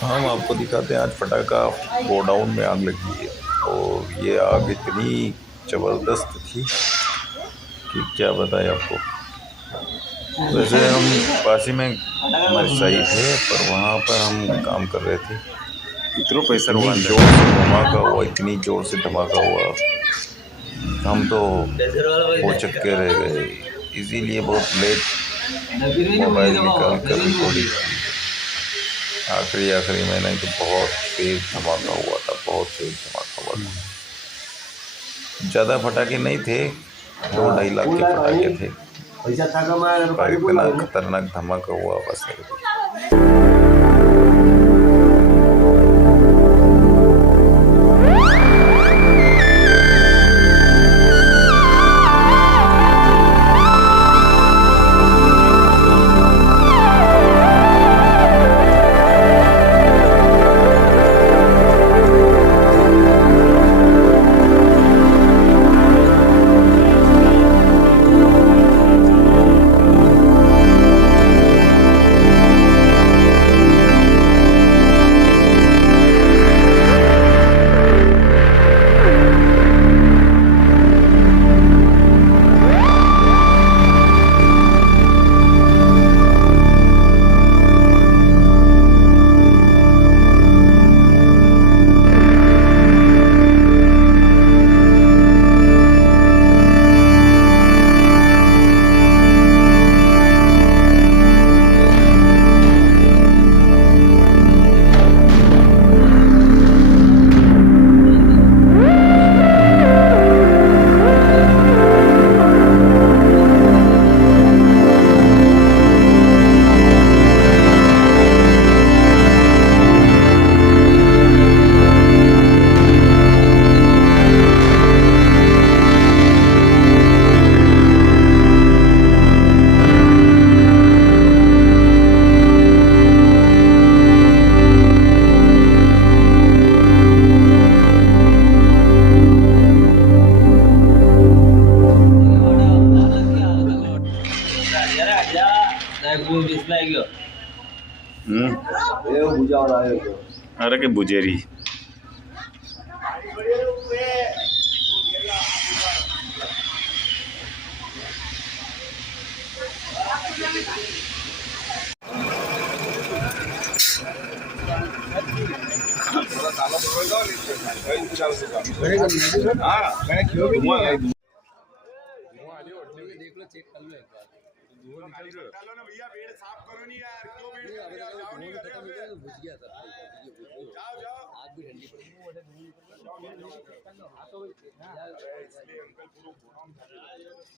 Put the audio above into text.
हम आपको दिखाते हैं आज पटाखा गोडाउन में आग लगी है। और ये आग इतनी ज़बरदस्त थी कि क्या बताएं आपको। वैसे हम पासी में हमारी साइट है, पर वहाँ पर हम काम कर रहे थे। कितनो पैसा इतनी हुआ जोर से धमाका हुआ, इतनी जोर से धमाका हुआ, हम तो होचक्के रह गए। इसीलिए बहुत लेट मोबाइल निकाल कर रिकॉर्डिंग की। आखिरी में नहीं तो बहुत तेज धमाका हुआ था, बहुत तेज धमाका हुआ था। ज़्यादा पटाखे नहीं थे, 2-2.5 लाख के पटाखे थे, पर इतना खतरनाक धमाका हुआ बस नहीं कुछ। अरे के बुजेरी